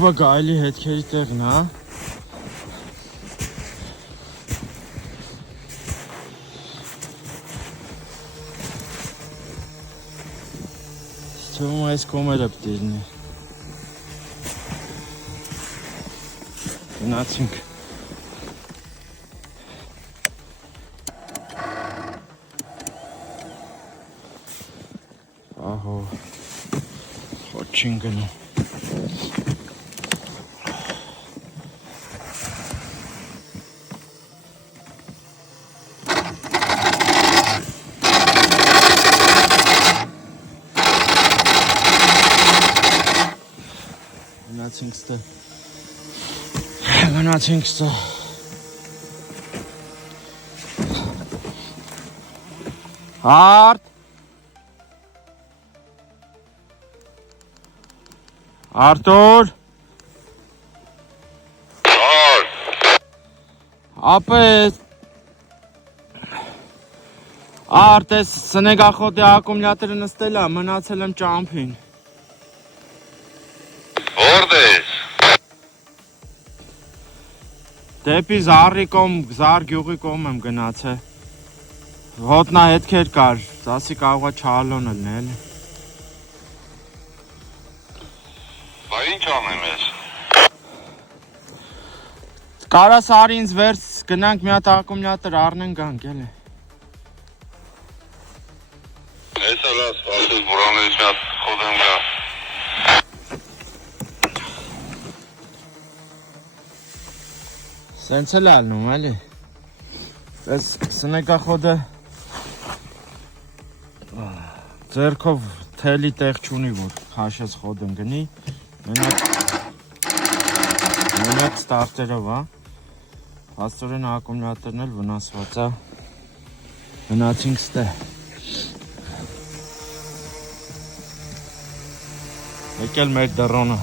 Ակվա գայլի հետքերի տեղն, հա։ Թվում այս կոմերը պիտի լինի։ Գնացինք։ Ահո, խոտ չին գնում։ Գնացինք ստը։ Հարդ։ Արտուր։ Ապես։ Արդ ես սնեգախոտի ակումուլյատորը նստել է, մնացել եմ ճամփին։ Որտե՞ս։ Դեպի Զարի կողմ, Զար գյուղի կողմ եմ գնացել։ Ոտնա հետքեր կար, ասի կարող է չալոն լինել։ Բա ինչ անեմ ես։ Կարաս արի ինձ վերց գնանք մի հատ ակումուլյատոր առնենք գանք էլի։ Հեսա լաս, ասես բուրաններից մի հատ խոդեմ գա։ Սենց էլ ալնում էլի։ Պես սնեկախոդը ձերքով թելի տեղ չունի, որ քաշես խոդն գնի։ Մենակ ստարտերով, հա։ Փաստորեն ակումուլյատորն էլ վնասված է։ Գնացինք ստե։ Եկել մեր դռոնը։